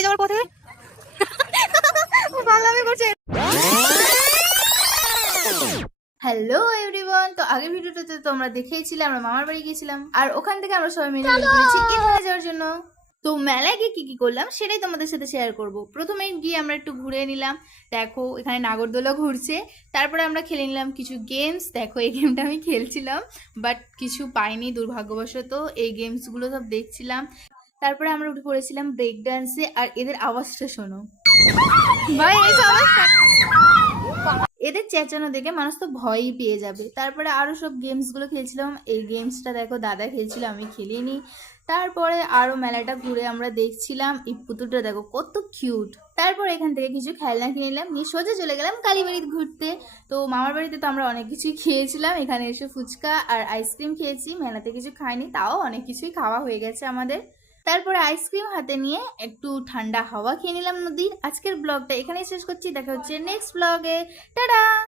বাড়ি যাওয়ার পথে পাগলামি করছে। হ্যালো এভরিওয়ান, তো আগের ভিডিওটাতে তোমরা দেখেইছিলে আমরা মামার বাড়ি গিয়েছিলাম, আর ওখান থেকে আমরা সবাই মিলে বেরিয়ে পড়েছি এখানে যাওয়ার জন্য। তো মেলায় গিয়ে কি কি করলাম সেটাই তোমাদের সাথে শেয়ার করব। প্রথমে গিয়ে আমরা একটু ঘুরে নিলাম, দেখো এখানে নাগরদোলা ঘুরছে। তারপরে আমরা খেলে নিলাম কিছু গেমস, দেখো এই গেমটা আমি খেলছিলাম বাট কিছু পাইনি দুর্ভাগ্যবশত, এই গেমসগুলো সব দেখছিলাম। তারপরে আমরা উঠে পড়েছিলাম ব্রেক ডান্সে, আর এদের আওয়াজটা শোনো ভাই, এই আওয়াজটা এদের চেঁচানো দেখে মানুষ তো ভয়ই পেয়ে যাবে। তারপরে আরো সব গেমস গুলো খেলছিলাম, এই গেমসটা দেখো দাদা খেলছিল, আমি খেলিনি। তারপরে আরো মেলাটা ঘুরে আমরা দেখছিলাম, এই পুতুলটা দেখো কত কিউট। তারপর এখান থেকে কিছু খেলনা কিনে নিলাম, নিয়ে সোজা চলে গেলাম কালীবাড়ি ঘুরতে। তো মামার বাড়িতে তো আমরা অনেক কিছুই খেয়েছিলাম, এখানে এসে ফুচকা আর আইসক্রিম খেয়েছি, মেলাতে কিছু খাইনি, তাও অনেক কিছুই খাওয়া হয়ে গেছে আমাদের। তারপরে আইসক্রিম হাতে নিয়ে একটু ঠান্ডা হাওয়া খেয়ে নিলাম নদীর। আজকের ব্লগটা এখানেই শেষ করছি, দেখা হচ্ছে নেক্সট ব্লগে। টাটা।